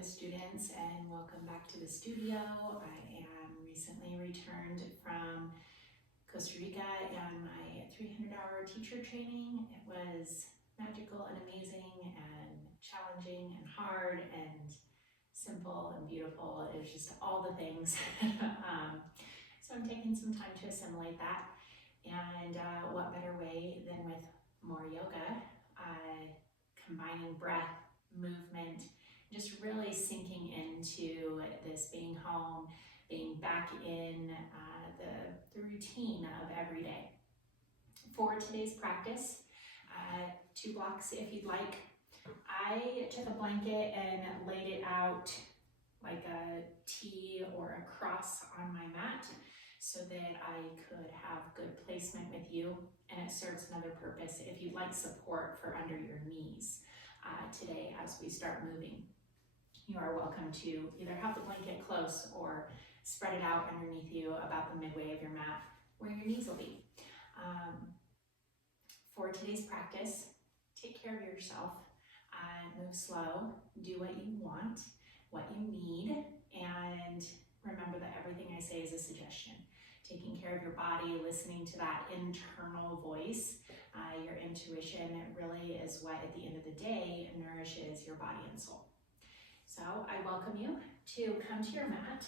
yoga students, and welcome back to the studio. I am recently returned from Costa Rica and my 300-hour teacher training. It was magical and amazing and challenging and hard and simple and beautiful. It was just all the things. So I'm taking some time to assimilate that. And what better way than with more yoga, combining breath, movement, just really sinking into this being home, being back in the routine of every day. For today's practice, 2 blocks if you'd like. I took a blanket and laid it out like a T or a cross on my mat so that I could have good placement with you, and it serves another purpose if you'd like support for under your knees today as we start moving. You are welcome to either have the blanket close or spread it out underneath you about the midway of your mat where your knees will be. For today's practice, take care of yourself, move slow, do what you want, what you need, and remember that everything I say is a suggestion. Taking care of your body, listening to that internal voice, your intuition really is what at the end of the day nourishes your body and soul. So I welcome you to come to your mat,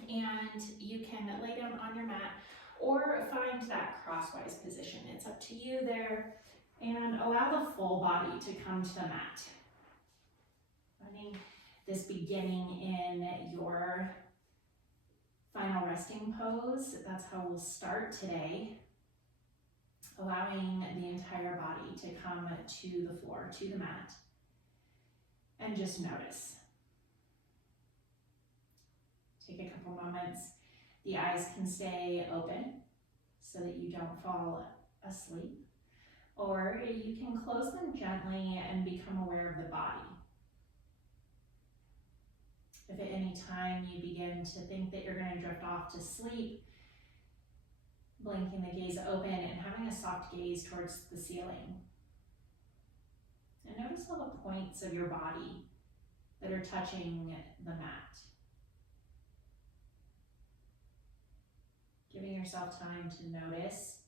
and you can lay down on your mat or find that crosswise position. It's up to you there, and allow the full body to come to the mat. Finding this beginning in your final resting pose. That's how we'll start today. Allowing the entire body to come to the floor, to the mat. And just notice. Take a couple moments. The eyes can stay open so that you don't fall asleep. Or you can close them gently and become aware of the body. If at any time you begin to think that you're going to drift off to sleep, blinking the gaze open and having a soft gaze towards the ceiling. And notice all the points of your body that are touching the mat. Giving yourself time to notice.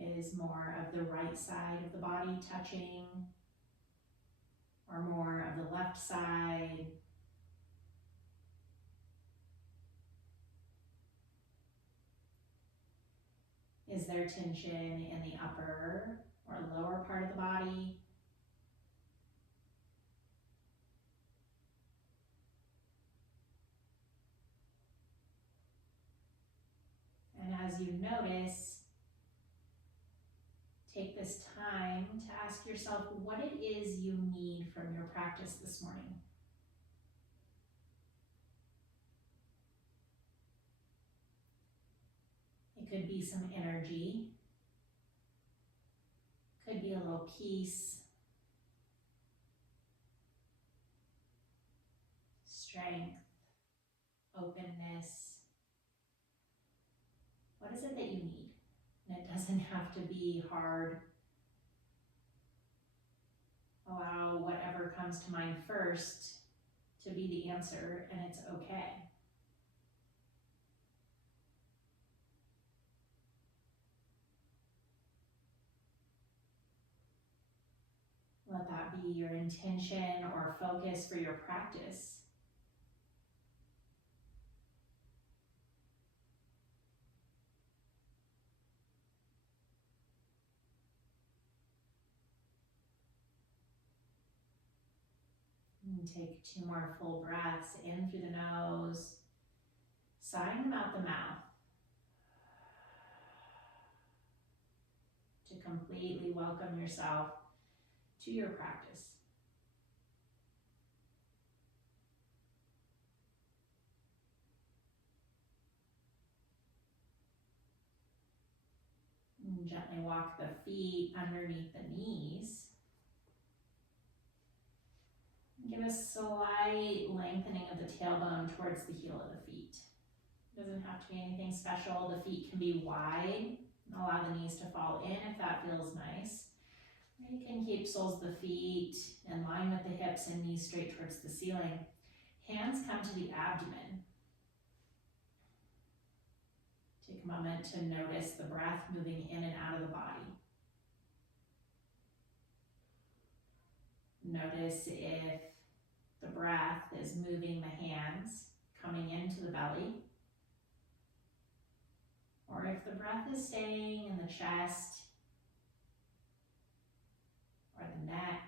Is more of the right side of the body touching, or more of the left side? Is there tension in the upper or lower part of the body? And as you notice, take this time to ask yourself what it is you need from your practice this morning. It could be some energy, could be a little peace, strength, openness. What is it that you need? And it doesn't have to be hard. Allow whatever comes to mind first to be the answer, and it's okay. Let that be your intention or focus for your practice. And take 2 more full breaths in through the nose, sighing them out the mouth. To completely welcome yourself to your practice. And gently walk the feet underneath the knees. Give a slight lengthening of the tailbone towards the heel of the feet. It doesn't have to be anything special. The feet can be wide. Allow the knees to fall in if that feels nice. You can keep soles of the feet in line with the hips and knees straight towards the ceiling. Hands come to the abdomen. Take a moment to notice the breath moving in and out of the body. Notice if the breath is moving the hands, coming into the belly, or if the breath is staying in the chest or the neck.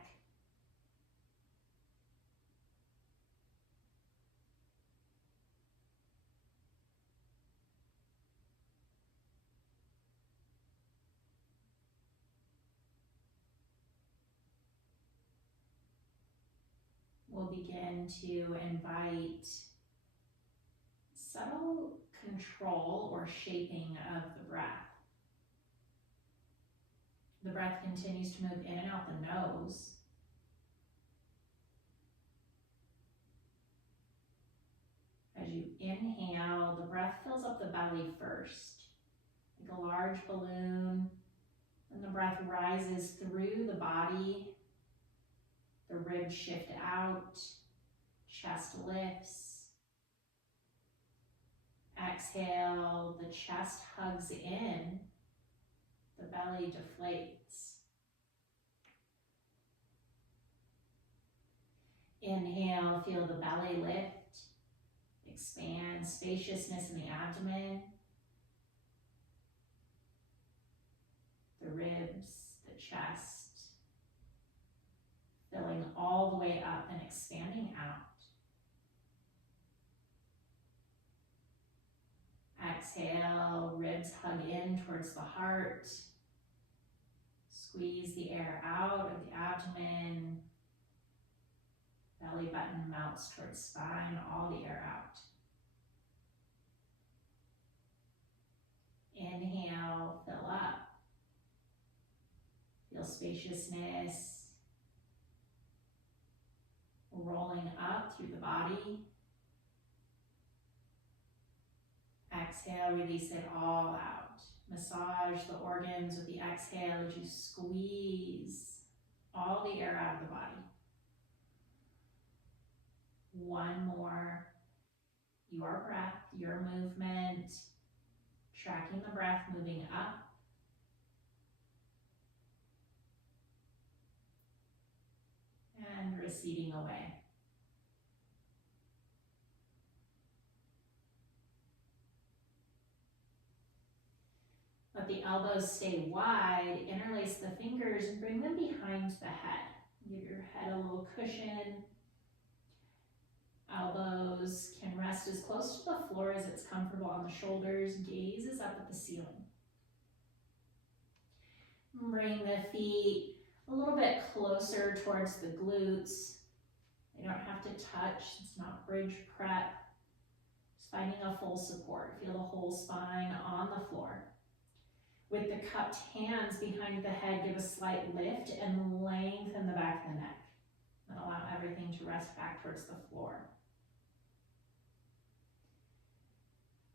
We'll begin to invite subtle control or shaping of the breath. The breath continues to move in and out the nose. As you inhale, the breath fills up the belly first, like a large balloon, and the breath rises through the body. The ribs shift out, chest lifts. Exhale, the chest hugs in, the belly deflates. Inhale, feel the belly lift, expand, spaciousness in the abdomen, the ribs, the chest, filling all the way up and expanding out. Exhale, ribs hug in towards the heart. Squeeze the air out of the abdomen. Belly button melts towards spine, all the air out. Inhale, fill up. Feel spaciousness rolling up through the body. Exhale, release it all out. Massage the organs with the exhale as you squeeze all the air out of the body. One more. Your breath, your movement, tracking the breath moving up and receding away. Let the elbows stay wide, interlace the fingers and bring them behind the head. Give your head a little cushion. Elbows can rest as close to the floor as it's comfortable on the shoulders. Gaze is up at the ceiling. Bring the feet a little bit closer towards the glutes. They don't have to touch. It's not bridge prep. Just finding a full support. Feel the whole spine on the floor. With the cupped hands behind the head, give a slight lift and lengthen the back of the neck. And allow everything to rest back towards the floor.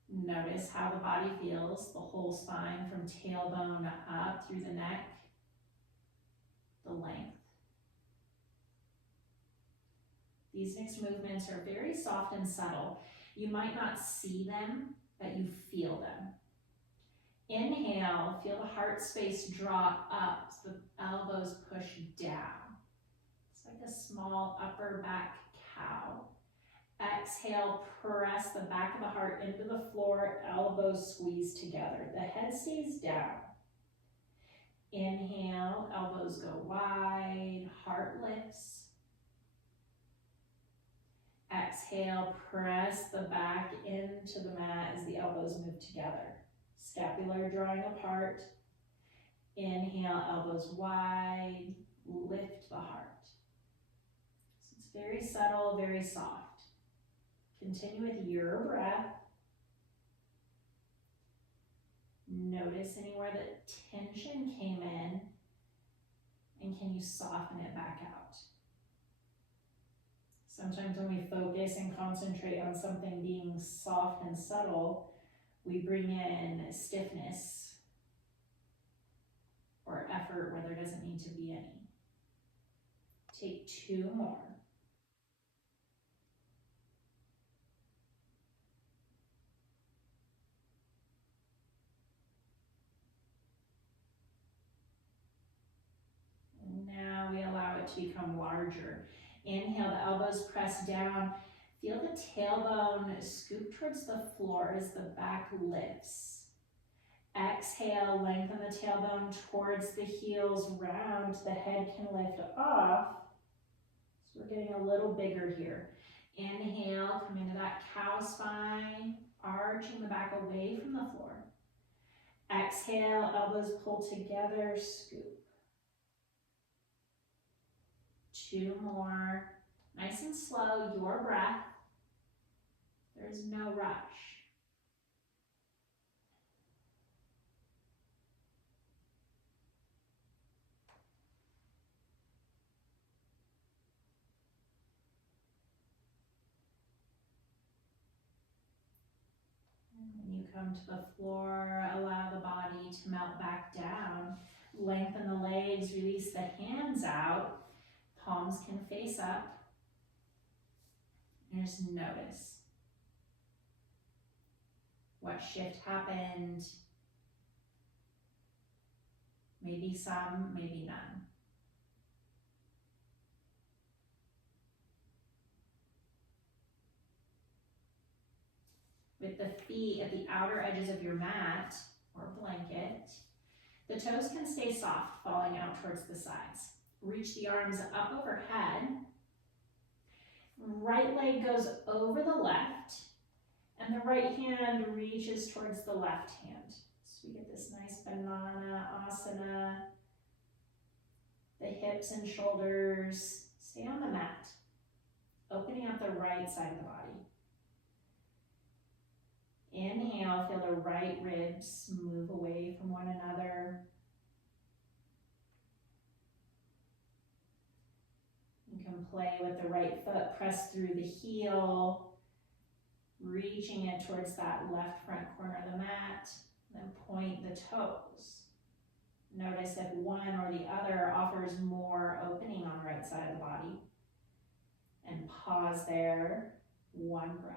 Notice how the body feels, the whole spine from tailbone up through the neck, the length. These next movements are very soft and subtle. You might not see them, but you feel them. Inhale, feel the heart space draw up, so the elbows push down. It's like a small upper back cow. Exhale, press the back of the heart into the floor, elbows squeeze together. The head stays down. Inhale, elbows go wide, heart lifts. Exhale, press the back into the mat as the elbows move together. Scapular drawing apart. Inhale, elbows wide, lift the heart. So it's very subtle, very soft. Continue with your breath. Notice anywhere that tension came in, and can you soften it back out? Sometimes when we focus and concentrate on something being soft and subtle, we bring in stiffness. or effort where there doesn't need to be any. Take 2 more. And now we allow it to become larger. Inhale, the elbows press down. Feel the tailbone scoop towards the floor as the back lifts. Exhale, lengthen the tailbone towards the heels, round. The head can lift off. So we're getting a little bigger here. Inhale, come into that cow spine, arching the back away from the floor. Exhale, elbows pull together, scoop. 2 more. Nice and slow, your breath. There's no rush. When you come to the floor, allow the body to melt back down. Lengthen the legs, release the hands out. Palms can face up. And just notice what shift happened. Maybe some, maybe none. With the feet at the outer edges of your mat or blanket, the toes can stay soft, falling out towards the sides. Reach the arms up overhead. Right leg goes over the left, and the right hand reaches towards the left hand. So we get this nice banana asana. The hips and shoulders stay on the mat, opening up the right side of the body. Inhale, feel the right ribs move away from one another. You can play with the right foot, press through the heel, reaching it towards that left front corner of the mat, then point the toes. Notice if one or the other offers more opening on the right side of the body. And pause there, 1 breath.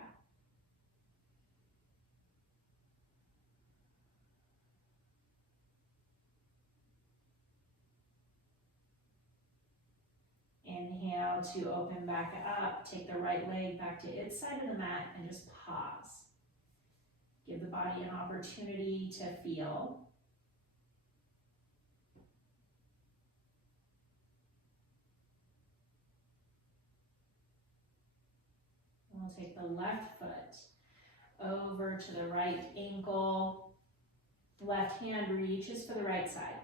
Inhale to open back up, take the right leg back to its side of the mat and just pause. Give the body an opportunity to feel. We'll take the left foot over to the right ankle. Left hand reaches for the right side.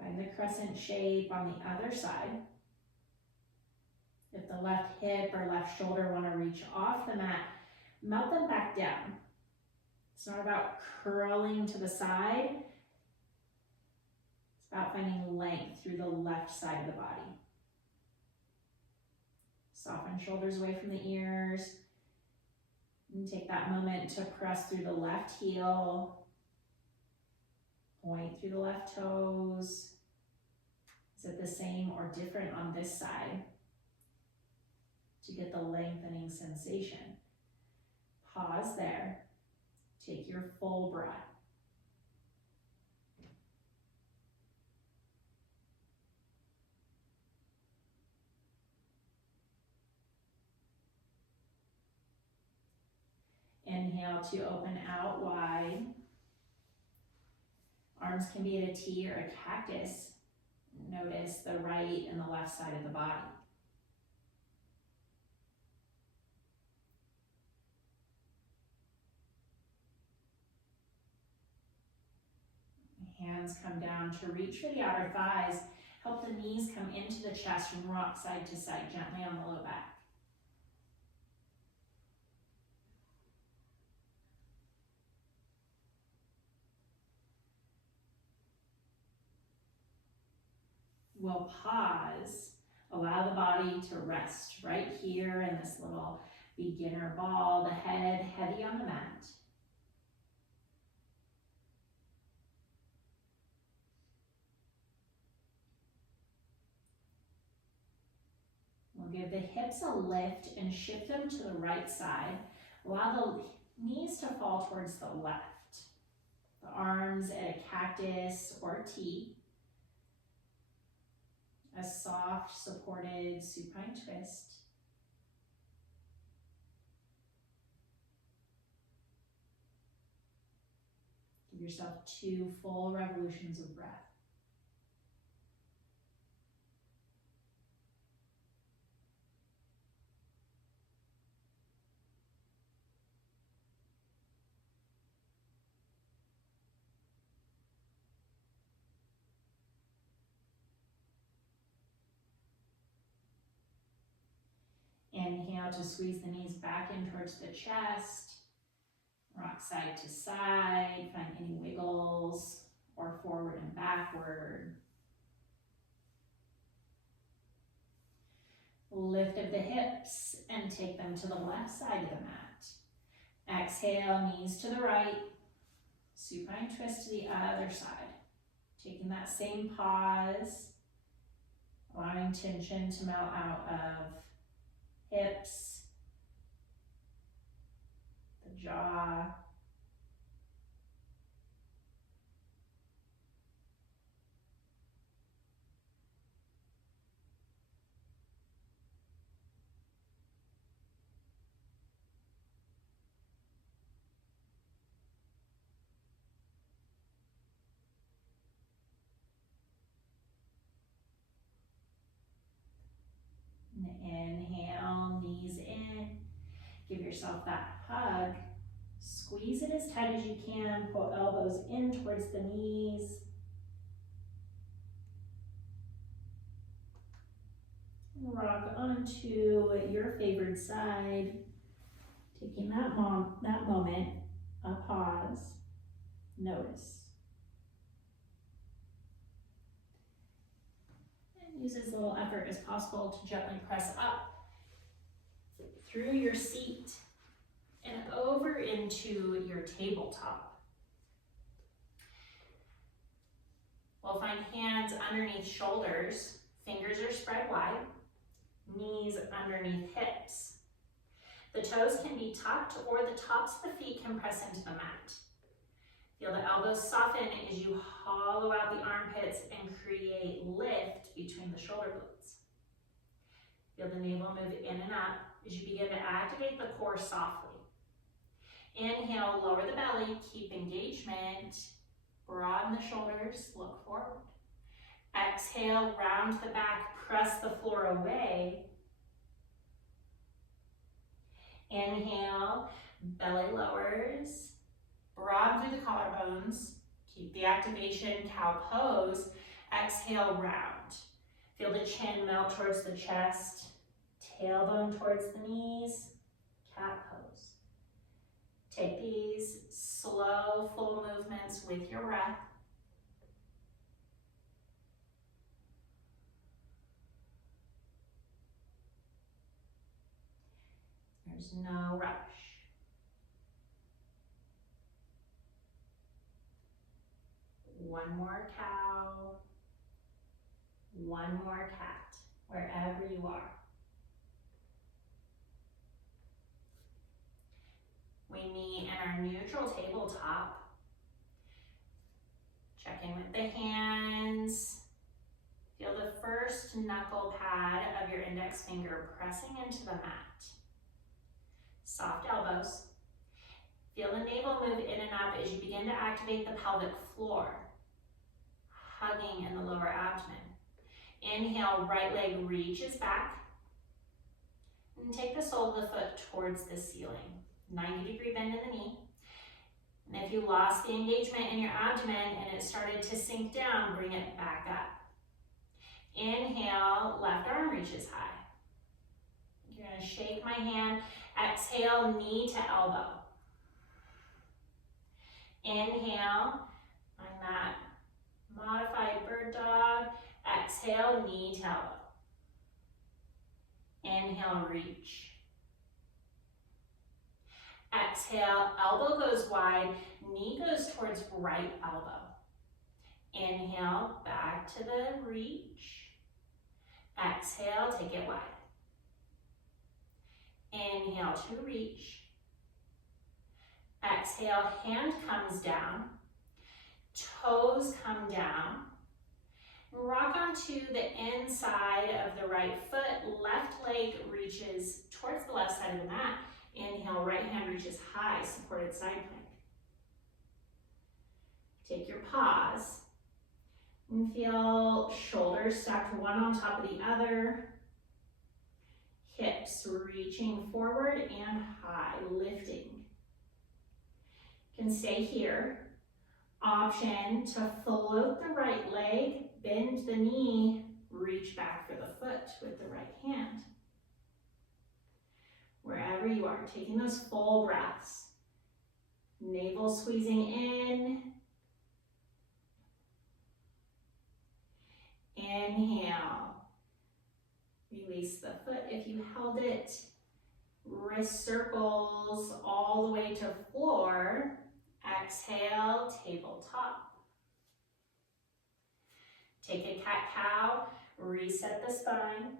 Find the crescent shape on the other side. If the left hip or left shoulder want to reach off the mat, melt them back down. It's not about curling to the side. It's about finding length through the left side of the body. Soften shoulders away from the ears. And take that moment to press through the left heel. Point through the left toes. Is it the same or different on this side? To get the lengthening sensation. Pause there. Take your full breath. Inhale to open out wide. Arms can be at a T or a cactus. Notice the right and the left side of the body. Hands come down to reach for the outer thighs. Help the knees come into the chest and rock side to side gently on the low back. We'll pause, allow the body to rest right here in this little beginner ball, the head heavy on the mat. the hips a lift and shift them to the right side. Allow the knees to fall towards the left. The arms at a cactus or T. A soft, supported supine twist. Give yourself 2 full revolutions of breath. Inhale to squeeze the knees back in towards the chest. Rock side to side, find any wiggles or forward and backward. Lift of the hips and take them to the left side of the mat. Exhale, knees to the right. Supine twist to the other side. Taking that same pause, allowing tension to melt out of hips, the jaw. And inhale, knees in. Give yourself that hug. Squeeze it as tight as you can. Pull elbows in towards the knees. Rock onto your favored side. Taking that moment, a pause, notice. And use as little effort as possible to gently press up through your seat and over into your tabletop. We'll find hands underneath shoulders, fingers are spread wide, knees underneath hips. The toes can be tucked or the tops of the feet can press into the mat. Feel the elbows soften as you hollow out the armpits and create lift between the shoulder blades. Feel the navel move in and up as you begin to activate the core softly. Inhale, lower the belly, keep engagement. Broaden the shoulders, look forward. Exhale, round the back, press the floor away. Inhale, belly lowers, broaden through the collarbones. Keep the activation, cow pose. Exhale, round. Feel the chin melt towards the chest, tailbone towards the knees, cat pose. Take these slow, full movements with your breath. There's no rush. One more cow, one more cat, wherever you are. We meet in our neutral tabletop. Check in with the hands. Feel the first knuckle pad of your index finger pressing into the mat. Soft elbows. Feel the navel move in and up as you begin to activate the pelvic floor, hugging in the lower abdomen. Inhale, right leg reaches back. And take the sole of the foot towards the ceiling. 90-degree bend in the knee. And if you lost the engagement in your abdomen and it started to sink down, bring it back up. Inhale, left arm reaches high. You're going to shake my hand. Exhale, knee to elbow. Inhale, on that modified bird dog. Exhale, knee to elbow. Inhale, reach. Exhale, elbow goes wide, knee goes towards right elbow. Inhale, back to the reach. Exhale, take it wide. Inhale to reach. Exhale, hand comes down. Toes come down. Rock onto the inside of the right foot. Left leg reaches towards the left side of the mat. Inhale, right hand reaches high, supported side plank. Take your pause and feel shoulders stacked one on top of the other. Hips reaching forward and high, lifting. You can stay here. Option to float the right leg, bend the knee, reach back for the foot with the right hand. Wherever you are, taking those full breaths. Navel squeezing in. Inhale. Release the foot if you held it. Wrist circles all the way to floor. Exhale, tabletop. Take a cat-cow, reset the spine.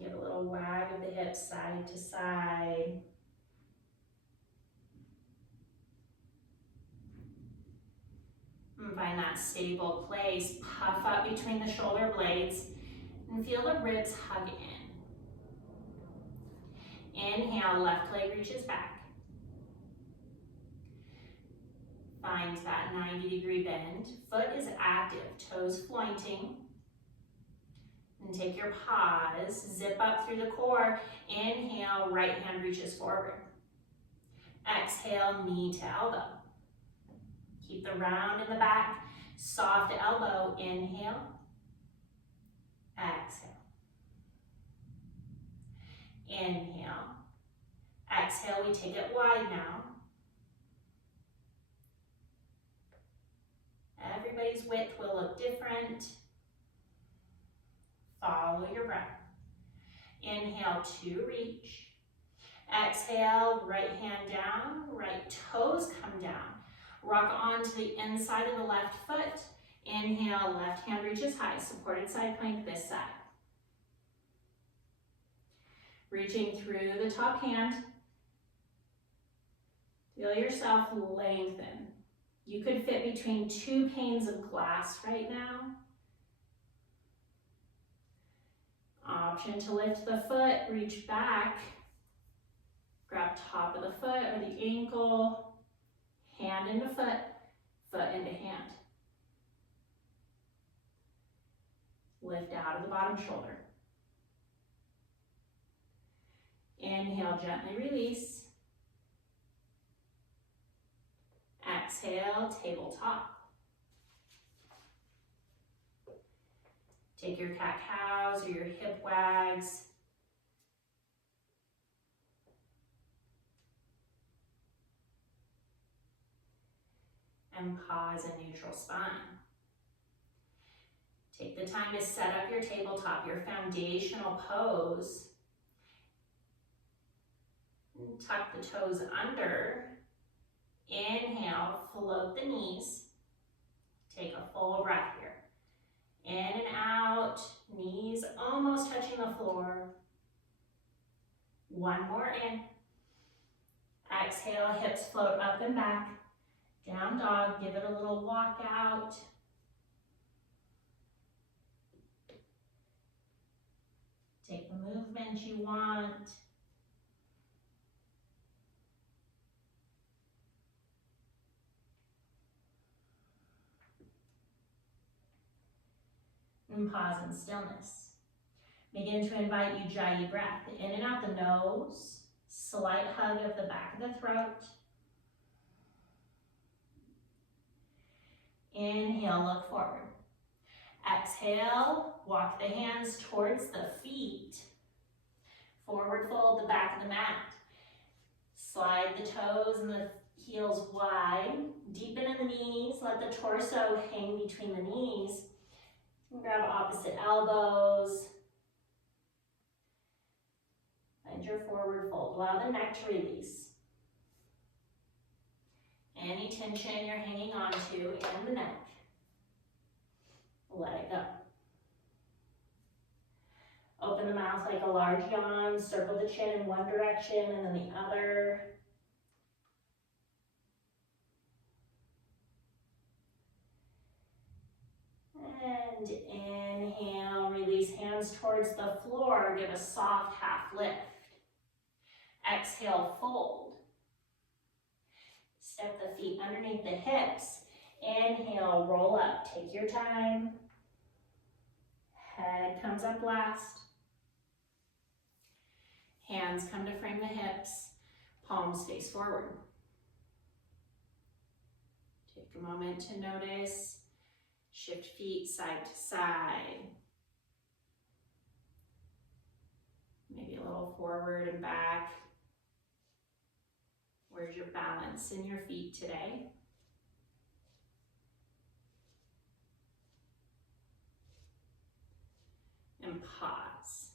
Give a little wag of the hips side to side. And find that stable place. Puff up between the shoulder blades and feel the ribs hug in. Inhale, left leg reaches back. Find that 90-degree bend. Foot is active, toes pointing. And take your pause, zip up through the core. Inhale, right hand reaches forward. Exhale, knee to elbow. Keep the round in the back, soft elbow. Inhale, exhale. Inhale, exhale, we take it wide now. Everybody's width will look different. Follow your breath. Inhale to reach. Exhale, right hand down, right toes come down. Rock onto the inside of the left foot. Inhale, left hand reaches high, supported side plank this side. Reaching through the top hand. Feel yourself lengthen. You could fit between two panes of glass right now. Option to lift the foot, reach back. Grab top of the foot or the ankle. Hand into foot, foot into hand. Lift out of the bottom shoulder. Inhale, gently release. Exhale, tabletop. Take your cat-cows or your hip wags. And pause in neutral spine. Take the time to set up your tabletop, your foundational pose. And tuck the toes under. Inhale, float the knees. Take a full breath here. In and out, knees almost touching the floor. One more in. Exhale, hips float up and back. Down dog, give it a little walk out. Take the movement you want. And pause in stillness. Begin to invite Ujjayi breath. In and out the nose. Slight hug of the back of the throat. Inhale, look forward. Exhale, walk the hands towards the feet. Forward fold the back of the mat. Slide the toes and the heels wide. Deepen in the knees. Let the torso hang between the knees. Grab opposite elbows. Find your forward fold. Allow the neck to release. Any tension you're hanging on to in the neck. Let it go. Open the mouth like a large yawn, circle the chin in one direction and then the other. And inhale, release hands towards the floor, give a soft half lift. Exhale, fold. Step the feet underneath the hips. Inhale, roll up, take your time. Head comes up last. Hands come to frame the hips, palms face forward. Take a moment to notice, shift feet side to side. Maybe a little forward and back. Where's your balance in your feet today? And pause.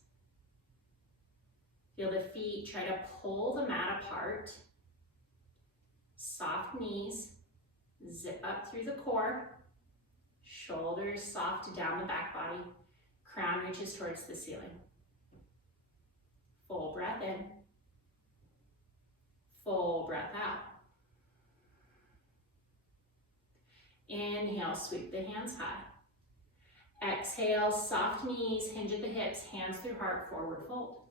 Feel the feet, try to pull the mat apart. Soft knees, zip up through the core. Shoulders soft down the back body. Crown reaches towards the ceiling. Full breath in. Full breath out. Inhale, sweep the hands high. Exhale, soft knees, hinge at the hips, hands through heart, forward fold.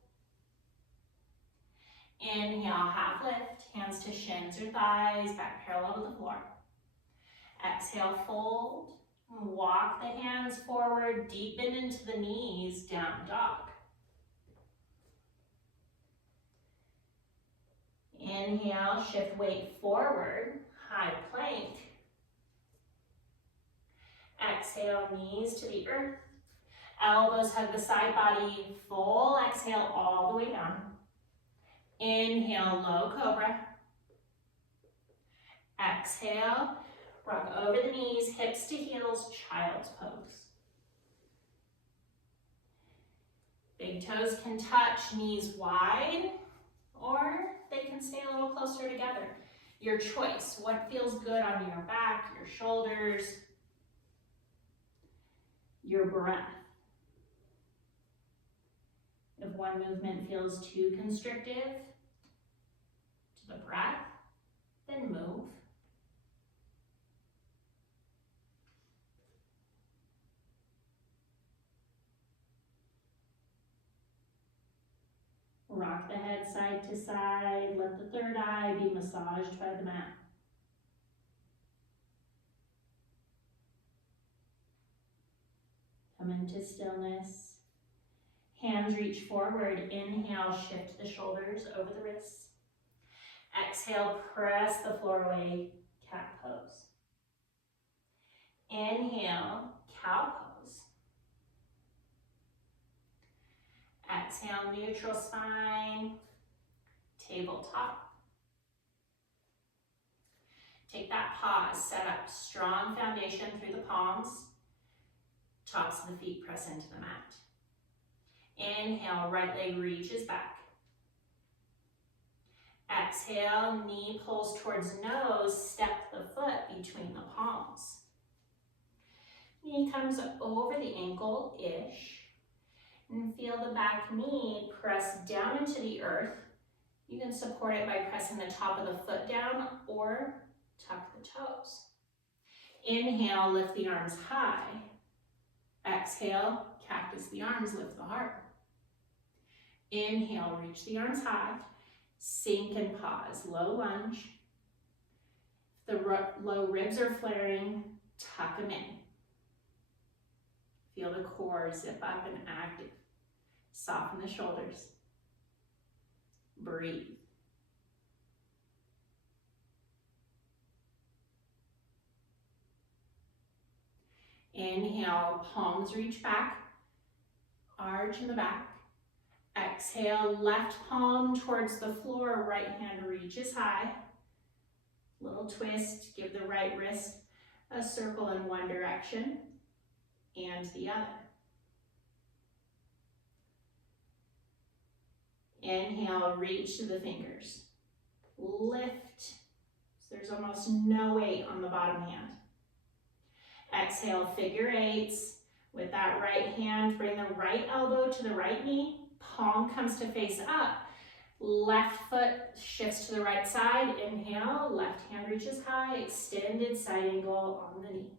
Inhale, half lift, hands to shins or thighs, back parallel to the floor. Exhale, fold. Walk the hands forward, deepen into the knees, down dog. Inhale, shift weight forward, high plank. Exhale, knees to the earth. Elbows hug the side body, full exhale all the way down. Inhale, low cobra. Exhale, rock over the knees, hips to heels, child's pose. Big toes can touch, knees wide, or they can stay a little closer together. Your choice, what feels good on your back, your shoulders, your breath. If one movement feels too constrictive to the breath, then move. Rock the head side to side, let the third eye be massaged by the mat. Come into stillness. Hands reach forward. Inhale, shift the shoulders over the wrists. Exhale, press the floor away, cat pose. Inhale, cow pose. Exhale, neutral spine, tabletop. Take that pause, set up strong foundation through the palms. Tops of the feet press into the mat. Inhale, right leg reaches back. Exhale, knee pulls towards nose, step the foot between the palms. Knee comes over the ankle-ish. And feel the back knee press down into the earth. You can support it by pressing the top of the foot down or tuck the toes. Inhale, lift the arms high. Exhale, cactus the arms, lift the heart. Inhale, reach the arms high. Sink and pause, low lunge. If the low ribs are flaring, tuck them in. Feel the core zip up and active. Soften the shoulders. Breathe. Inhale, palms reach back. Arch in the back. Exhale, left palm towards the floor, right hand reaches high. Little twist, give the right wrist a circle in one direction and the other. Inhale, reach to the fingers. Lift, so there's almost no weight on the bottom hand. Exhale, figure eights. With that right hand, bring the right elbow to the right knee. Palm comes to face up. Left foot shifts to the right side. Inhale, left hand reaches high, extended side angle on the knee.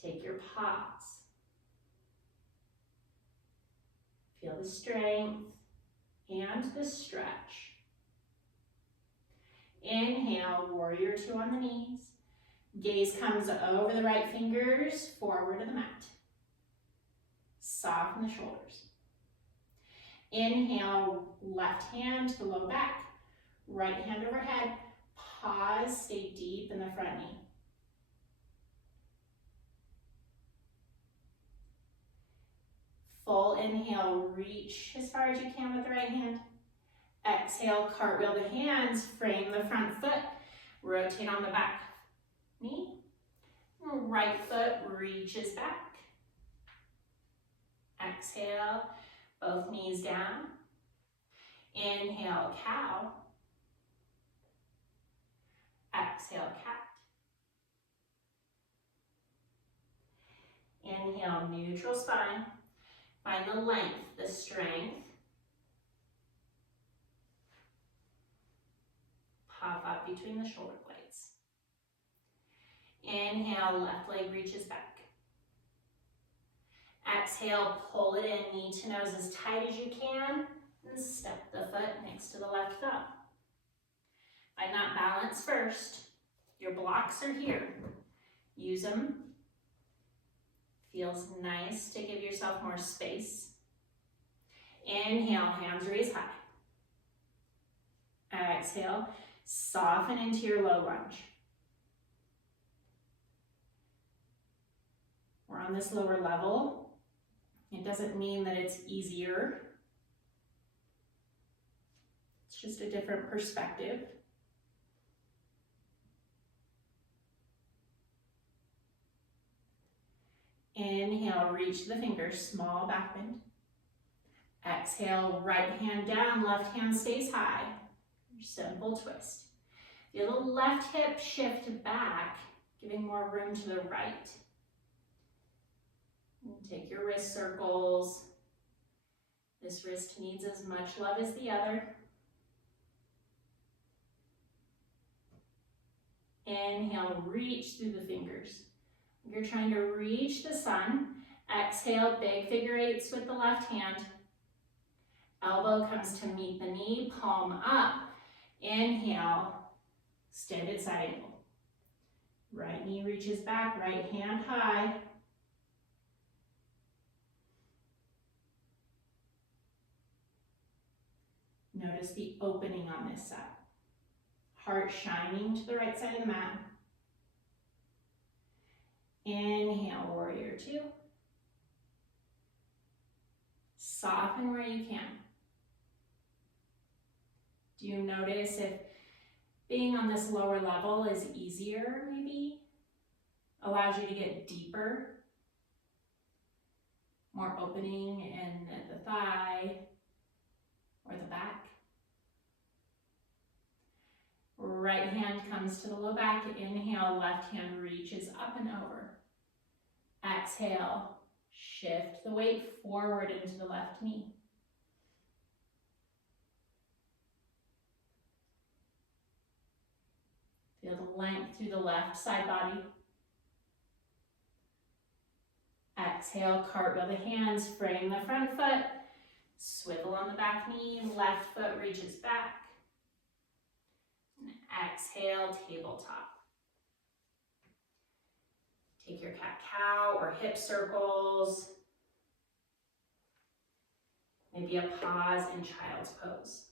Take your pause. Feel the strength and the stretch. Inhale, warrior two on the knees. Gaze comes over the right fingers, forward to the mat. Soften the shoulders. Inhale, left hand to the low back, right hand overhead. Pause, stay deep in the front knee. Full inhale, reach as far as you can with the right hand. Exhale, cartwheel the hands, frame the front foot, rotate on the back knee. Right foot reaches back. Exhale, both knees down. Inhale, cow. Exhale, cat. Inhale, neutral spine. Find the length, the strength. Pop up between the shoulder blades. Inhale, left leg reaches back. Exhale, pull it in, knee to nose as tight as you can, and step the foot next to the left thumb. Find that balance first. Your blocks are here. Use them. Feels nice to give yourself more space. Inhale, hands raise high. Exhale, soften into your low lunge. We're on this lower level. It doesn't mean that it's easier. It's just a different perspective. Inhale, reach the fingers, small back bend. Exhale, right hand down, left hand stays high. Simple twist. Feel the left hip shift back, giving more room to the right. And take your wrist circles. This wrist needs as much love as the other. Inhale, reach through the fingers. You're trying to reach the sun. Exhale, big figure eights with the left hand. Elbow comes to meet the knee, palm up. Inhale, extended side angle. Right knee reaches back, right hand high. Notice the opening on this side. Heart shining to the right side of the mat. Inhale, warrior two. Soften where you can. Do you notice if being on this lower level is easier, maybe? Allows you to get deeper? More opening in the thigh or the back? Right hand comes to the low back. Inhale, left hand reaches up and over. Exhale, shift the weight forward into the left knee. Feel the length through the left side body. Exhale, cartwheel the hands, frame the front foot, swivel on the back knee, left foot reaches back. And exhale, tabletop. Take your cat-cow or hip circles. Maybe a pause in child's pose.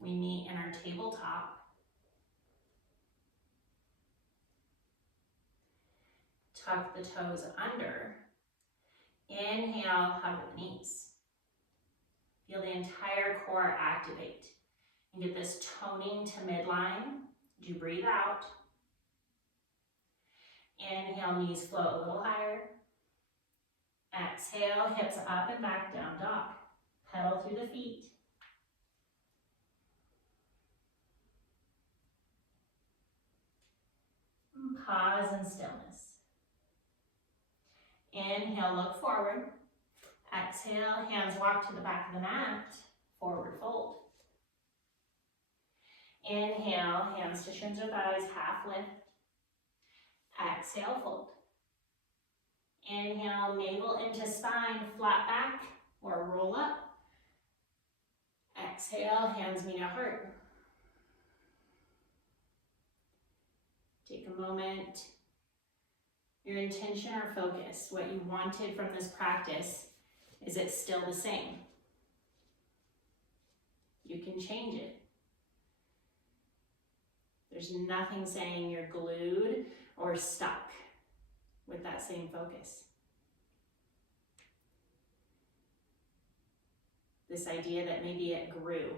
We meet in our tabletop. Tuck the toes under. Inhale, hug the knees. Feel the entire core activate. And get this toning to midline. As you breathe out. Inhale, knees float a little higher. Exhale, hips up and back, down dog. Pedal through the feet. And pause in stillness. Inhale, look forward. Exhale, hands walk to the back of the mat. Forward fold. Inhale, hands to shins or thighs, half lift. Exhale, fold. Inhale, navel into spine, flat back or roll up. Exhale, hands meet at heart. Take a moment. Your intention or focus, what you wanted from this practice, is it still the same? You can change it. There's nothing saying you're glued or stuck with that same focus. This idea that maybe it grew.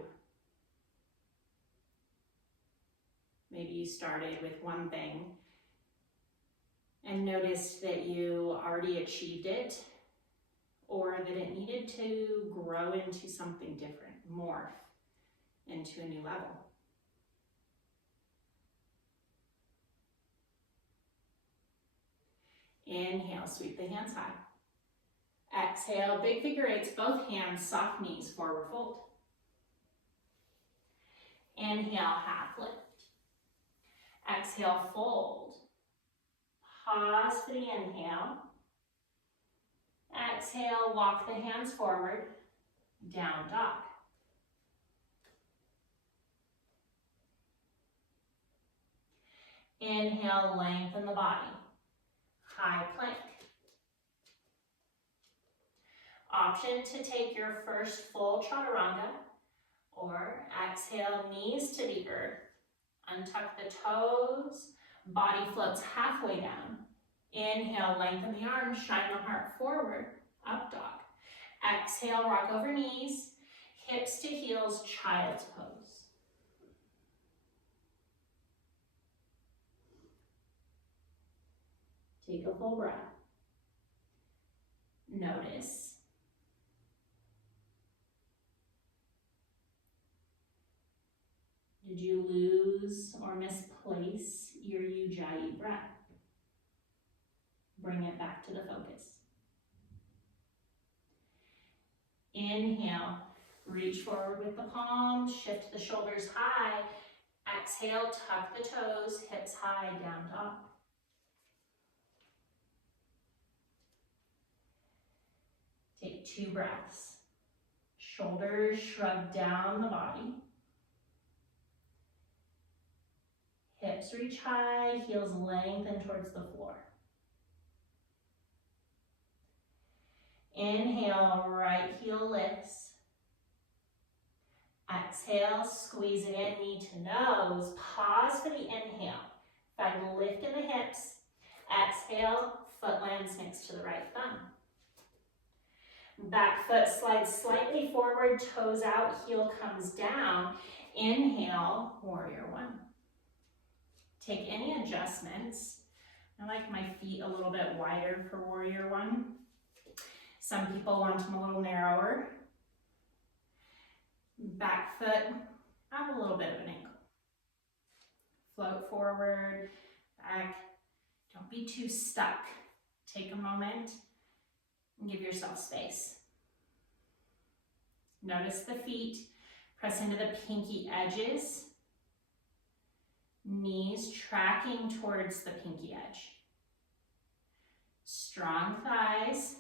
Maybe you started with one thing and noticed that you already achieved it, or that it needed to grow into something different, morph into a new level. Inhale, sweep the hands high. Exhale, big figure eights, both hands, soft knees, forward fold. Inhale, half lift. Exhale, fold. Pause for the inhale. Exhale, walk the hands forward, down dog. Inhale, lengthen the body, high plank. Option to take your first full chaturanga, or exhale, knees to the earth. Untuck the toes, body floats halfway down. Inhale, lengthen the arms, shine the heart forward, up dog. Exhale, rock over knees, hips to heels, child's pose. Take a full breath. Notice. Did you lose or misplace your Ujjayi breath? Bring it back to the focus. Inhale, reach forward with the palms, shift the shoulders high. Exhale, tuck the toes, hips high, down dog. Take 2 breaths. Shoulders shrug down the body. Hips reach high, heels lengthen towards the floor. Inhale, right heel lifts. Exhale, squeeze it in, knee to nose. Pause for the inhale. Find lift in the hips. Exhale, foot lands next to the right thumb. Back foot slides slightly forward, toes out, heel comes down. Inhale, warrior one. Take any adjustments. I like my feet a little bit wider for warrior one. Some people want them a little narrower. Back foot, have a little bit of an angle. Float forward, back. Don't be too stuck. Take a moment and give yourself space. Notice the feet. Press into the pinky edges. Knees tracking towards the pinky edge. Strong thighs,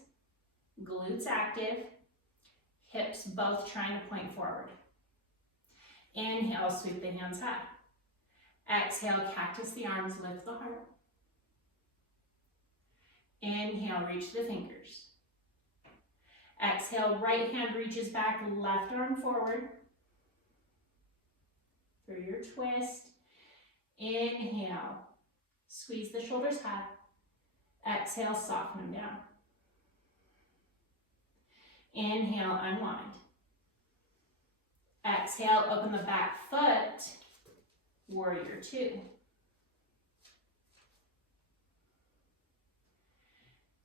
glutes active, hips both trying to point forward. Inhale, sweep the hands high. Exhale, cactus the arms, lift the heart. Inhale, reach the fingers. Exhale, right hand reaches back, left arm forward. Through your twist. Inhale, squeeze the shoulders high. Exhale, soften them down. Inhale, unwind. Exhale, open the back foot, warrior two.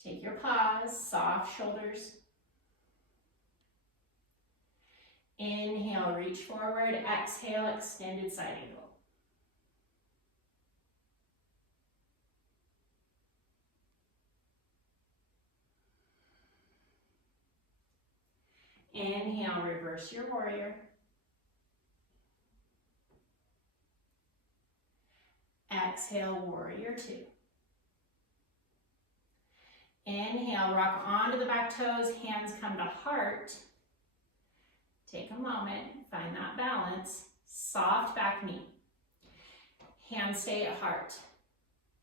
Take your pause, soft shoulders. Inhale, reach forward. Exhale, extended side angle. Inhale, reverse your warrior. Exhale, warrior two. Inhale, rock onto the back toes, hands come to heart. Take a moment, find that balance. Soft back knee. Hands stay at heart.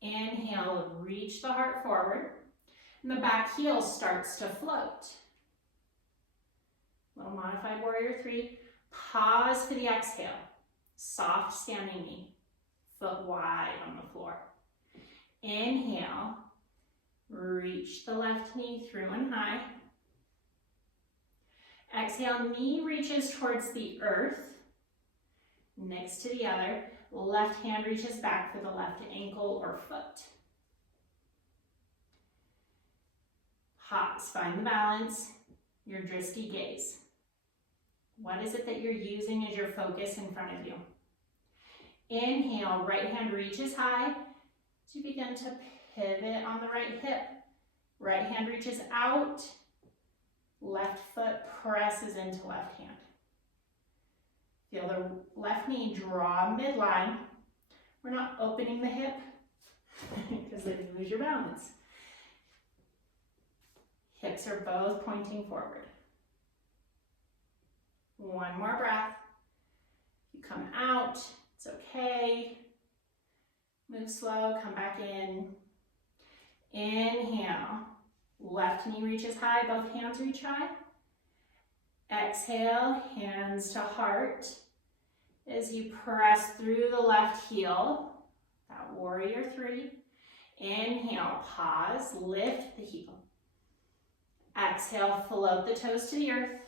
Inhale, reach the heart forward. And the back heel starts to float. Little modified warrior three. Pause for the exhale. Soft standing knee. Foot wide on the floor. Inhale. Reach the left knee through and high. Exhale, knee reaches towards the earth, next to the other. Left hand reaches back for the left ankle or foot. Pause, find the balance, your drishti gaze. What is it that you're using as your focus in front of you? Inhale, right hand reaches high to begin to pivot on the right hip. Right hand reaches out. Left foot presses into left hand. Feel the left knee draw midline. We're not opening the hip because then you lose your balance. Hips are both pointing forward. One more breath. You come out, it's okay. Move slow, come back in. Inhale, left knee reaches high, both hands reach high. Exhale, hands to heart. As you press through the left heel, that warrior three. Inhale, pause, lift the heel. Exhale, float the toes to the earth.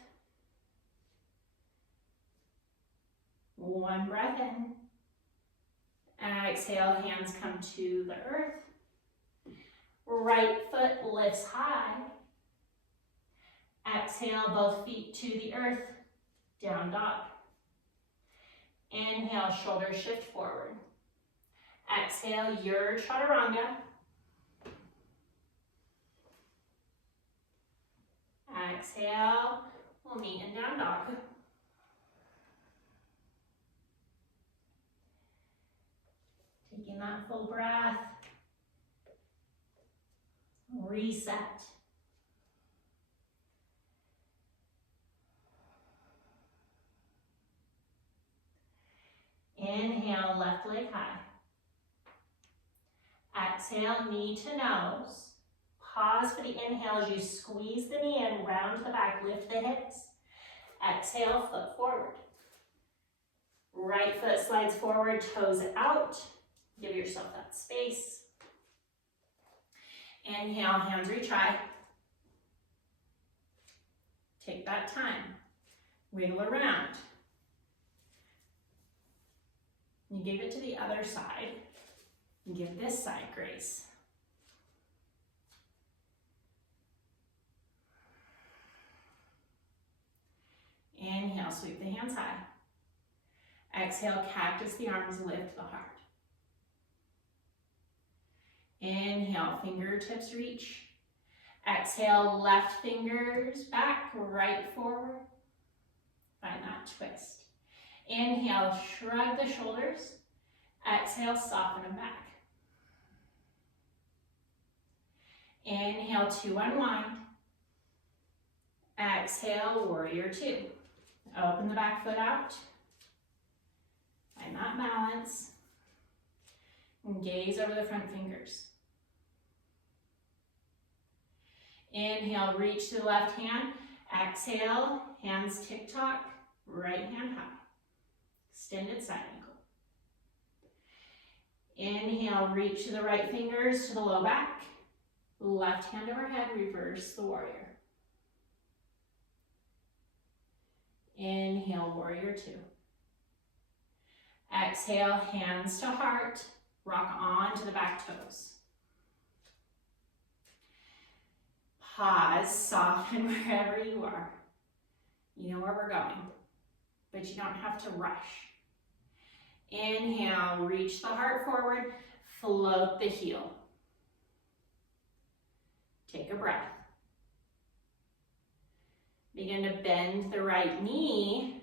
One breath in. Exhale, hands come to the earth. Right foot lifts high. Exhale, both feet to the earth. Down dog. Inhale, shoulders shift forward. Exhale, your chaturanga. Exhale, we'll meet in down dog. Taking that full breath. Reset. Inhale, left leg high. Exhale, knee to nose. Pause for the inhale as you squeeze the knee in, round to the back, lift the hips. Exhale, foot forward. Right foot slides forward, toes out. Give yourself that space. Inhale, hands reach high. Take that time. Wiggle around. You give it to the other side. Give this side grace. Inhale, sweep the hands high. Exhale, cactus the arms, lift the heart. Inhale, fingertips reach. Exhale, left fingers back, right forward. Find that twist. Inhale, shrug the shoulders. Exhale, soften them back. Inhale to unwind. Exhale, warrior two. Open the back foot out. Find that balance. And gaze over the front fingers. Inhale, reach to the left hand. Exhale, hands tick-tock, right hand high. Extended side ankle. Inhale, reach to the right fingers to the low back. Left hand overhead, reverse the warrior. Inhale, warrior two. Exhale, hands to heart. Rock on to the back toes. Pause, soften wherever you are. You know where we're going, but you don't have to rush. Inhale, reach the heart forward, float the heel. Take a breath. Begin to bend the right knee.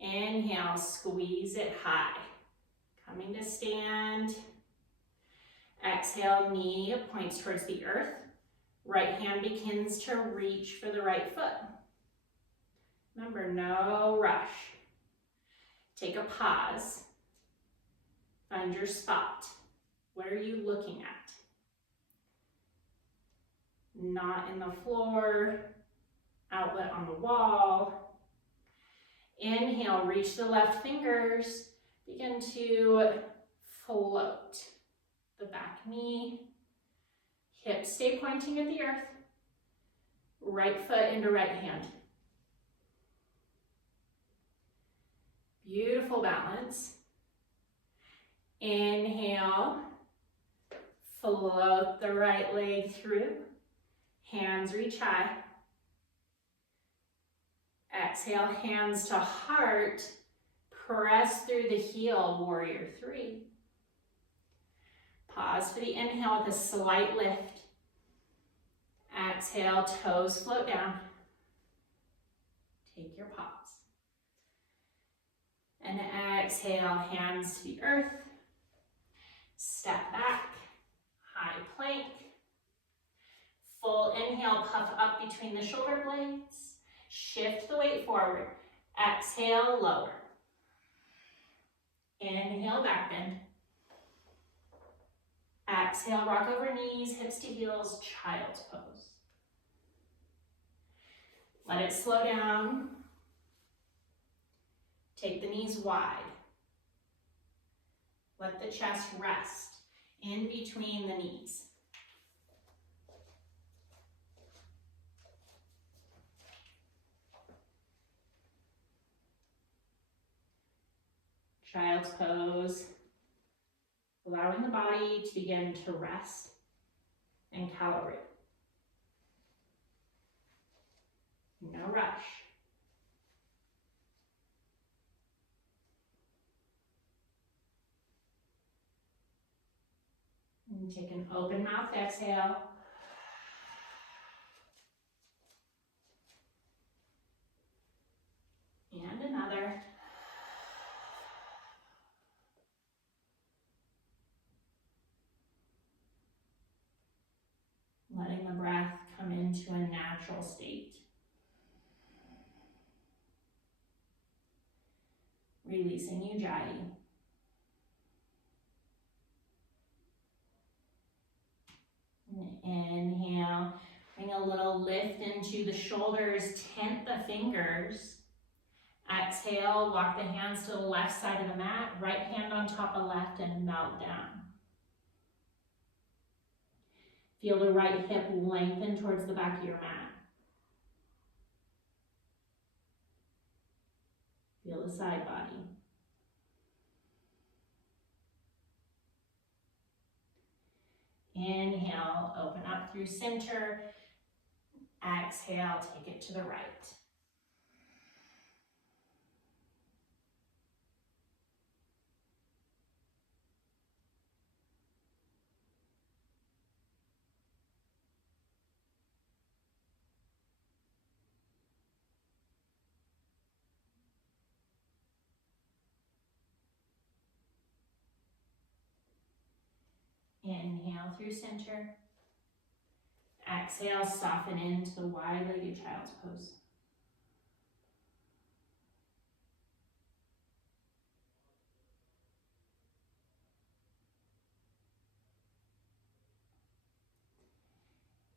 Inhale, squeeze it high. Coming to stand. Exhale, knee points towards the earth. Right hand begins to reach for the right foot. Remember, no rush. Take a pause. Find your spot. What are you looking at? Not in the floor, outlet on the wall. Inhale, reach the left fingers. Begin to float the back knee. Hips stay pointing at the earth. Right foot into right hand. Beautiful balance. Inhale, float the right leg through. Hands reach high. Exhale, hands to heart. Press through the heel, warrior three. Pause for the inhale with a slight lift. Exhale, toes float down. Take your pause. And exhale, hands to the earth. Step back, high plank. Full inhale, puff up between the shoulder blades. Shift the weight forward. Exhale, lower. Inhale, back bend. Exhale, rock over knees, hips to heels, child's pose. Let it slow down. Take the knees wide. Let the chest rest in between the knees. Child's pose, allowing the body to begin to rest and calibrate. No rush. And take an open mouth exhale. And another. Letting the breath come into a natural state. Releasing ujjayi. Inhale, bring a little lift into the shoulders, tent the fingers. Exhale, walk the hands to the left side of the mat, right hand on top of left and melt down. Feel the right hip lengthen towards the back of your mat. Feel the side body. Inhale, open up through center. Exhale, take it to the right. Inhale through center. Exhale, soften into the wide-legged child's pose.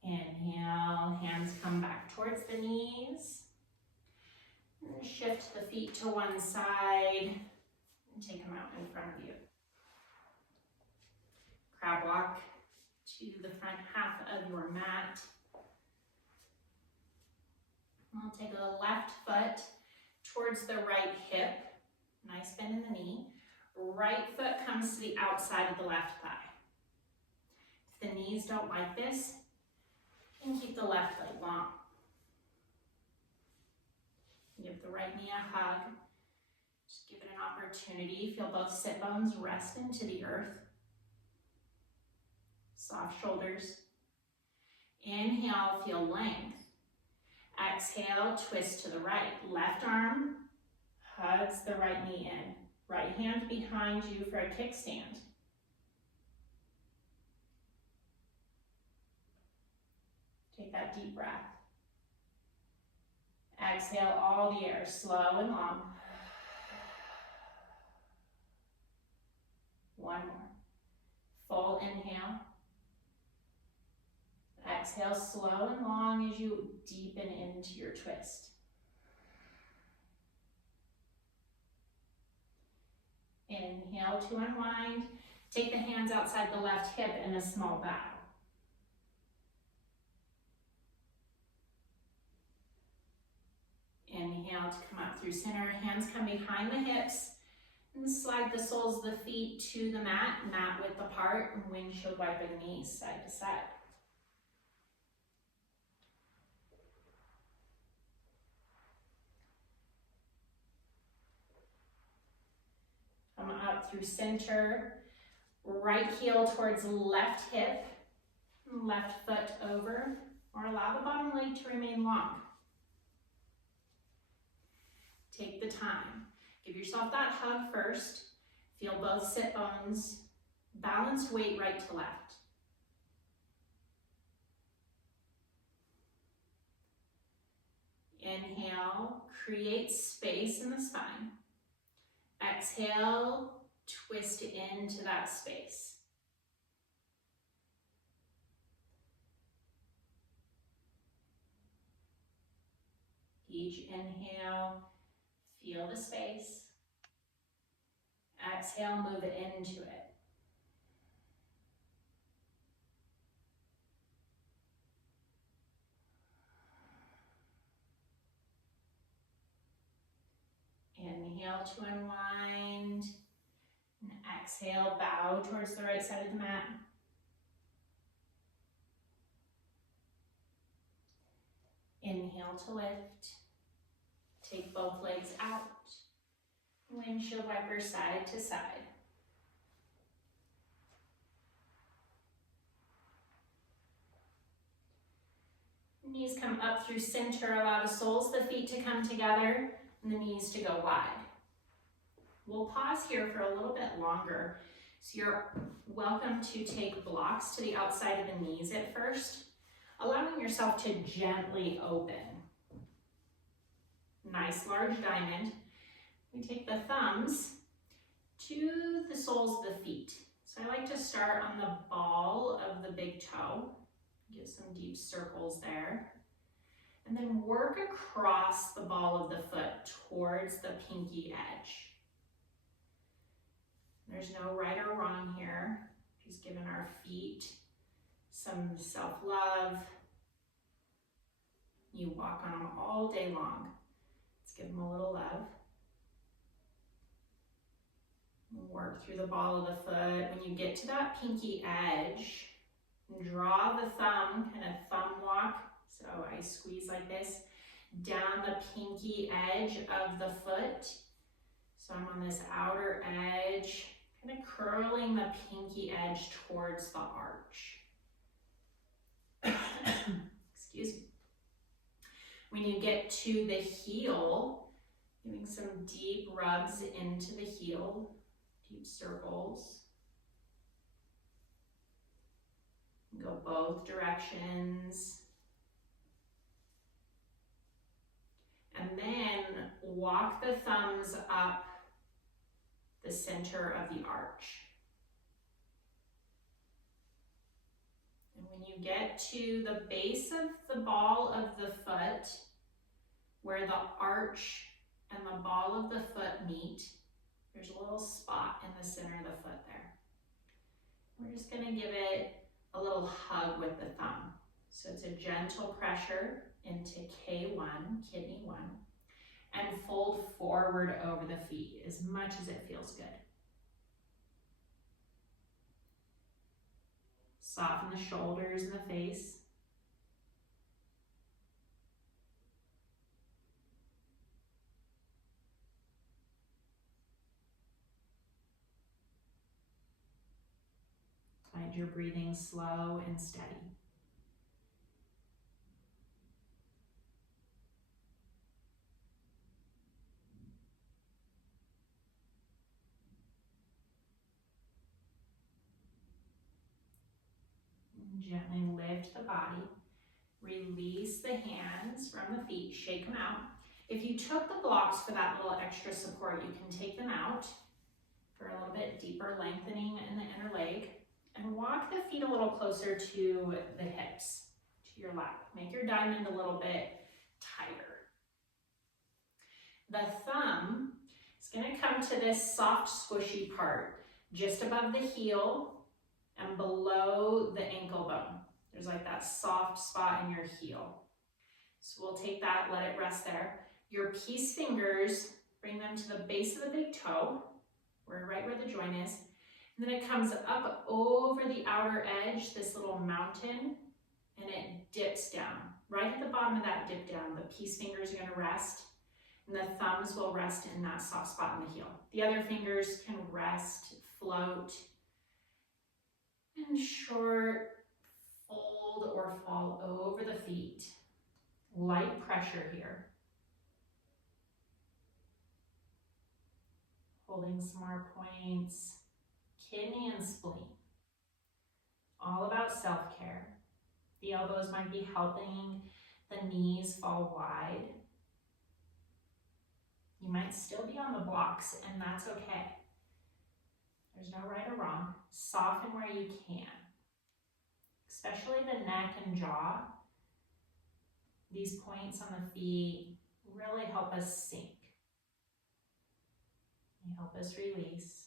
Inhale, hands come back towards the knees. And shift the feet to one side and take them out in front of you. Crab walk to the front half of your mat. We'll take the left foot towards the right hip. Nice bend in the knee. Right foot comes to the outside of the left thigh. If the knees don't like this, And keep the left leg long. Give the right knee a hug. Just give it an opportunity. Feel both sit bones rest into the earth. Soft shoulders. Inhale, feel length. Exhale, twist to the right. Left arm hugs the right knee in. Right hand behind you for a kickstand. Take that deep breath. Exhale all the air, slow and long. One more. Full inhale. Exhale slow and long as you deepen into your twist. Inhale to unwind. Take the hands outside the left hip in a small bow. Inhale to come up through center. Hands come behind the hips. And slide the soles of the feet to the mat, mat width apart, and windshield wiper the knees side to side. Come up through center, right heel towards left hip, left foot over, or allow the bottom leg to remain long. Take the time. Give yourself that hug first. Feel both sit bones. Balance weight right to left. Inhale, create space in the spine. Exhale, twist into that space. Each inhale, feel the space. Exhale, move into it. Inhale to unwind. And exhale, bow towards the right side of the mat. Inhale to lift. Take both legs out. Windshield wiper side to side. Knees come up through center. Allow the soles of the feet to come together and the knees to go wide. We'll pause here for a little bit longer. So you're welcome to take blocks to the outside of the knees at first, allowing yourself to gently open. Nice large diamond. We take the thumbs to the soles of the feet. So I like to start on the ball of the big toe. Give some deep circles there. And then work across the ball of the foot towards the pinky edge. There's no right or wrong here. Just giving our feet some self-love. You walk on them all day long. Let's give them a little love. Work through the ball of the foot. When you get to that pinky edge, draw the thumb, kind of thumb walk. So I squeeze like this down the pinky edge of the foot. So I'm on this outer edge, kind of curling the pinky edge towards the arch. Excuse me. When you get to the heel, giving some deep rubs into the heel, deep circles. Go both directions. And then walk the thumbs up the center of the arch. And when you get to the base of the ball of the foot, where the arch and the ball of the foot meet, there's a little spot in the center of the foot there. We're just going to give it a little hug with the thumb. So it's a gentle pressure into K1, kidney 1, and fold forward over the feet as much as it feels good. Soften the shoulders and the face. find your breathing slow and steady. Gently lift the body. Release the hands from the feet, shake them out. If you took the blocks for that little extra support, you can take them out for a little bit deeper lengthening in the inner leg. And walk the feet a little closer to the hips, to your lap. Make your diamond a little bit tighter. The thumb is going to come to this soft, squishy part just above the heel and below the ankle bone. There's like that soft spot in your heel. So we'll take that, let it rest there. Your peace fingers, bring them to the base of the big toe, right where the joint is. And then it comes up over the outer edge, this little mountain, and it dips down. Right at the bottom of that dip down, the peace fingers are going to rest, and the thumbs will rest in that soft spot in the heel. The other fingers can rest, float, and short, fold or fall over the feet. Light pressure here. Holding some more points. Kidney and spleen. All about self-care. The elbows might be helping the knees fall wide. You might still be on the blocks, and that's okay. There's no right or wrong. Soften where you can. Especially the neck and jaw. These points on the feet really help us sink. They help us release.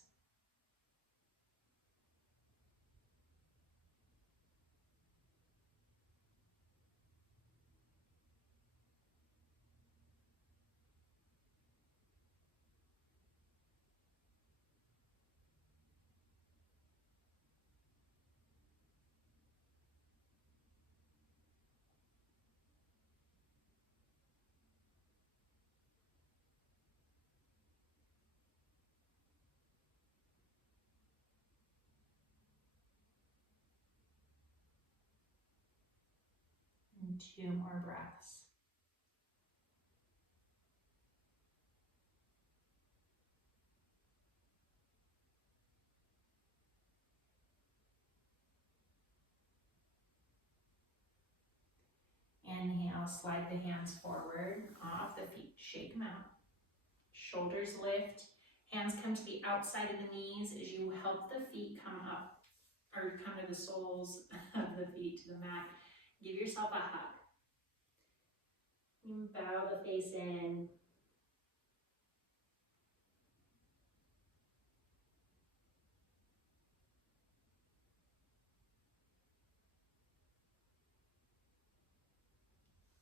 And 2 more breaths. Inhale, slide the hands forward, off the feet, shake them out. Shoulders lift, hands come to the outside of the knees as you help the feet come up, or come to the soles of the feet to the mat. Give yourself a hug. And bow the face in.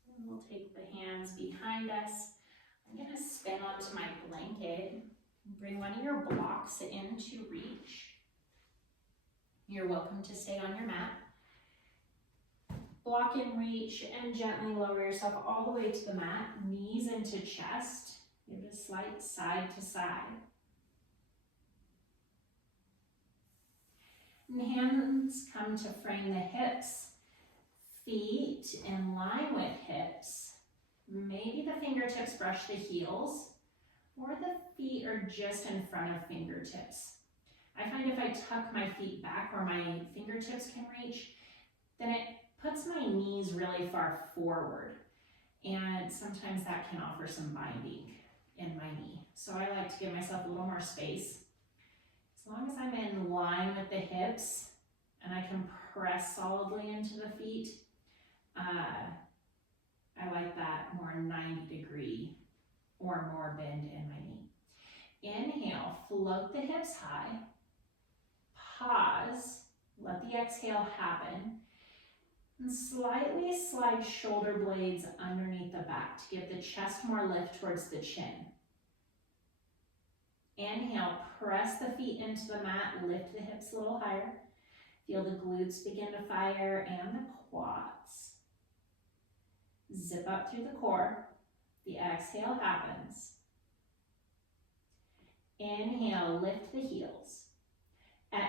And we'll take the hands behind us. I'm going to spin onto my blanket. Bring one of your blocks into reach. You're welcome to stay on your mat. Block in reach and gently lower yourself all the way to the mat. Knees into chest. Give it a slight side to side. And hands come to frame the hips. Feet in line with hips. Maybe the fingertips brush the heels, or the feet are just in front of fingertips. I find if I tuck my feet back where my fingertips can reach, then it puts my knees really far forward. And sometimes that can offer some binding in my knee. So I like to give myself a little more space. As long as I'm in line with the hips and I can press solidly into the feet, I like that more 90-degree or more bend in my knee. Inhale, float the hips high. Pause, let the exhale happen. And slightly slide shoulder blades underneath the back to give the chest more lift towards the chin. Inhale, press the feet into the mat, lift the hips a little higher. Feel the glutes begin to fire and the quads. Zip up through the core. The exhale happens. Inhale, lift the heels.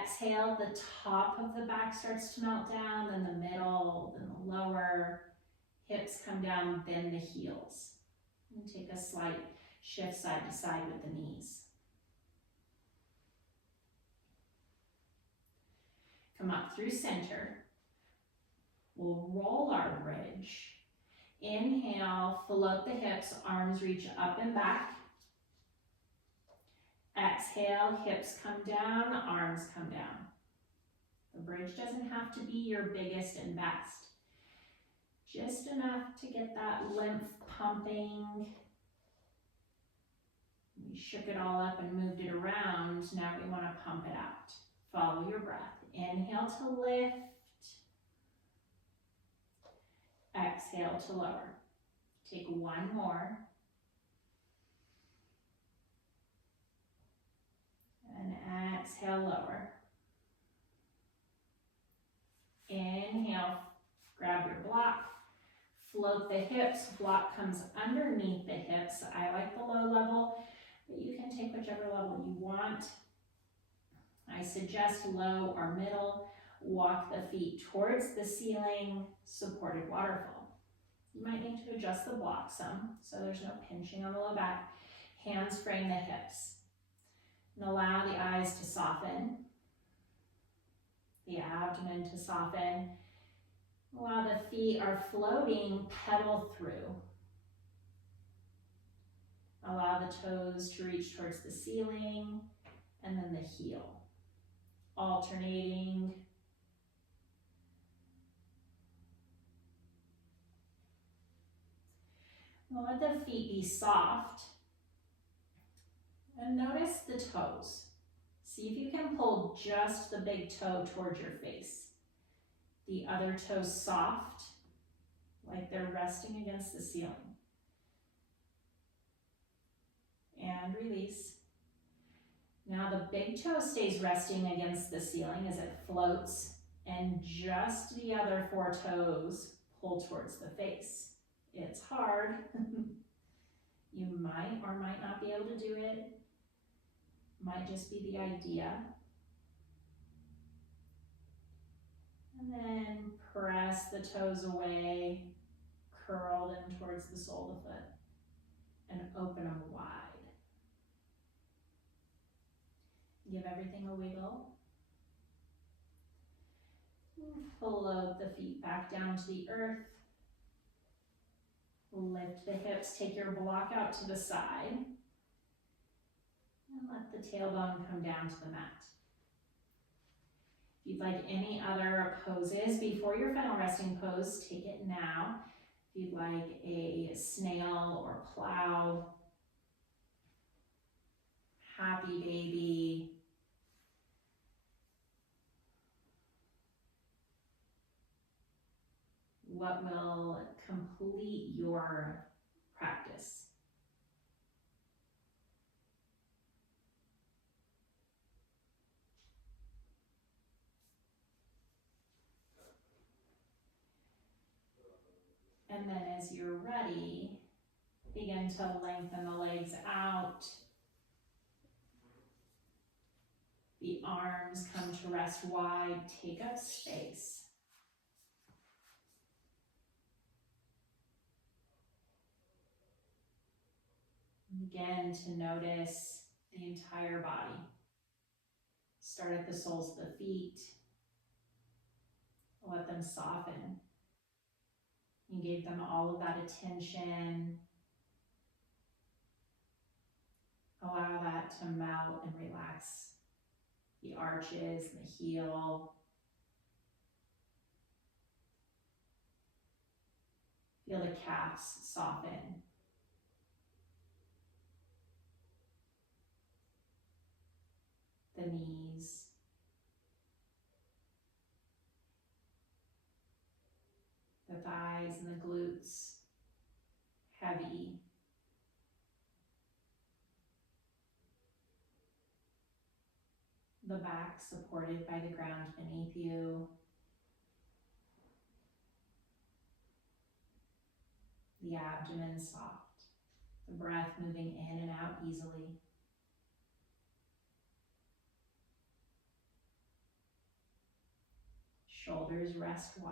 exhale, the top of the back starts to melt down, then the middle, then the lower. Hips come down, then the heels. And take a slight shift side to side with the knees. Come up through center. We'll roll our bridge. Inhale, float the hips, arms reach up and back. Exhale, hips come down, arms come down. The bridge doesn't have to be your biggest and best. Just enough to get that lymph pumping. We shook it all up and moved it around. Now we want to pump it out. Follow your breath. Inhale to lift. Exhale to lower. Take one more. And exhale, lower. Inhale, grab your block. Float the hips. Block comes underneath the hips. I like the low level, but you can take whichever level you want. I suggest low or middle. Walk the feet towards the ceiling, supported waterfall. You might need to adjust the block some, so there's no pinching on the low back. Hands frame the hips. And allow the eyes to soften, the abdomen to soften. While the feet are floating, pedal through. Allow the toes to reach towards the ceiling, and then the heel. Alternating. Let the feet be soft. And notice the toes. See if you can pull just the big toe towards your face. The other toes soft, like they're resting against the ceiling. And release. Now the big toe stays resting against the ceiling as it floats, and just the other four toes pull towards the face. It's hard. You might or might not be able to do it. Might just be the idea. And then press the toes away, curl them towards the sole of the foot, and open them wide. Give everything a wiggle. Float the feet back down to the earth. Lift the hips, take your block out to the side. And let the tailbone come down to the mat. If you'd like any other poses before your final resting pose, take it now. If you'd like a snail or plow, happy baby, what will complete your practice. And then as you're ready, begin to lengthen the legs out. The arms come to rest wide, take up space. Again, to notice the entire body. Start at the soles of the feet. Let them soften. You gave them all of that attention. Allow that to melt and relax the arches and the heel. Feel the calves soften. The knees. The thighs and the glutes heavy. The back supported by the ground beneath you. The abdomen soft. The breath moving in and out easily. Shoulders rest wide.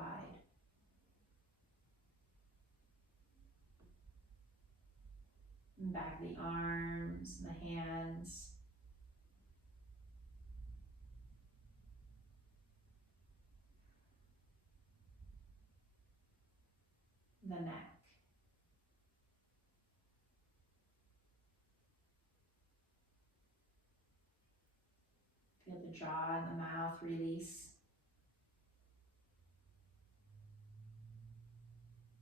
Back of the arms and the hands. The neck. Feel the jaw and the mouth release.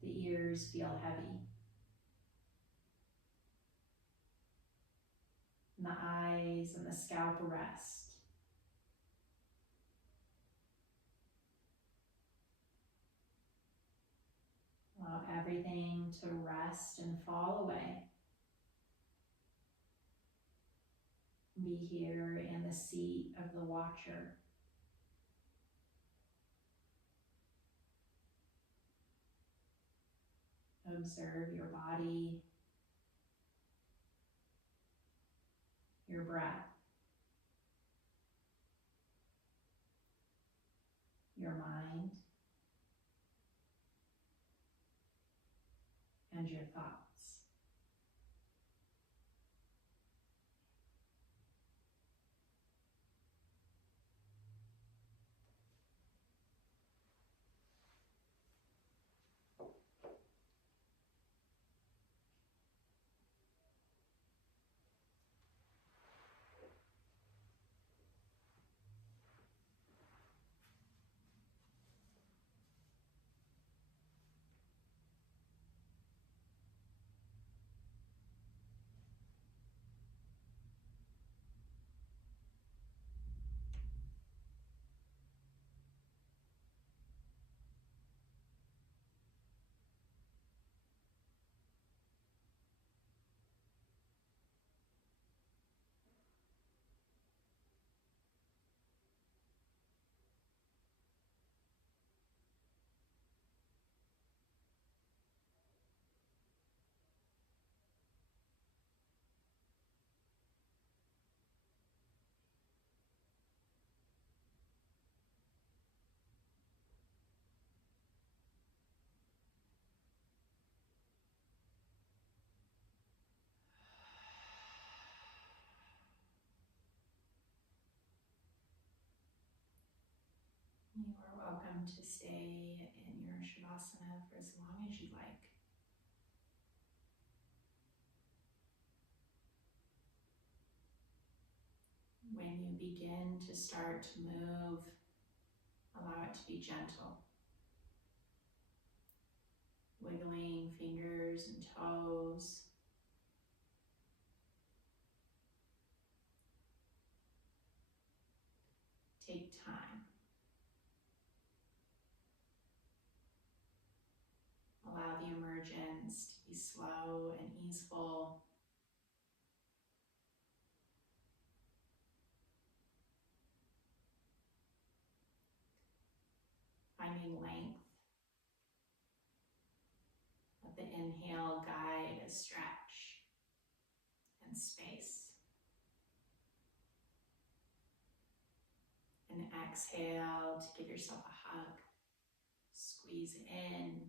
The ears feel heavy. And the eyes and the scalp rest. Allow everything to rest and fall away. Be here in the seat of the watcher. Observe your body, your breath, your mind, and your thoughts. You are welcome to stay in your Shavasana for as long as you'd like. When you begin to start to move, allow it to be gentle. Wiggling fingers and toes. Take time. Allow the emergence to be slow and easeful. Finding length. Let the inhale guide a stretch and space. And exhale to give yourself a hug. Squeeze in.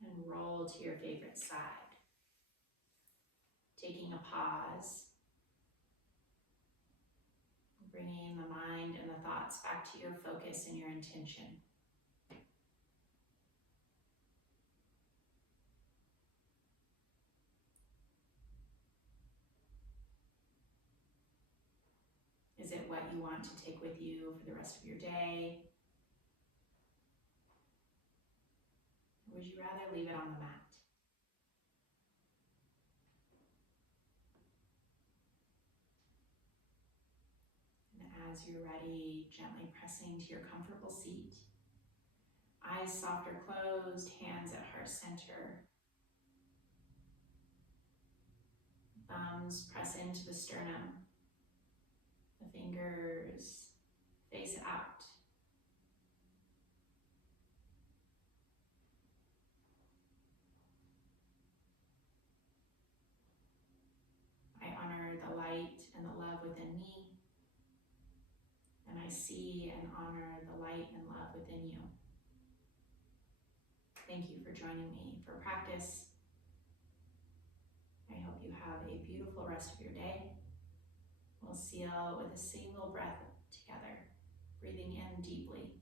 And roll to your favorite side. Taking a pause. Bringing the mind and the thoughts back to your focus and your intention. Is it what you want to take with you for the rest of your day? Or would you rather leave it on the mat? And as you're ready, gently pressing to your comfortable seat. Eyes soft or closed, hands at heart center. Thumbs press into the sternum. The fingers face out. I honor the light and the love within me, I see and honor the light and love within you. Thank you for joining me for practice. I hope you have a beautiful rest of your day. We'll seal with a single breath together, breathing in deeply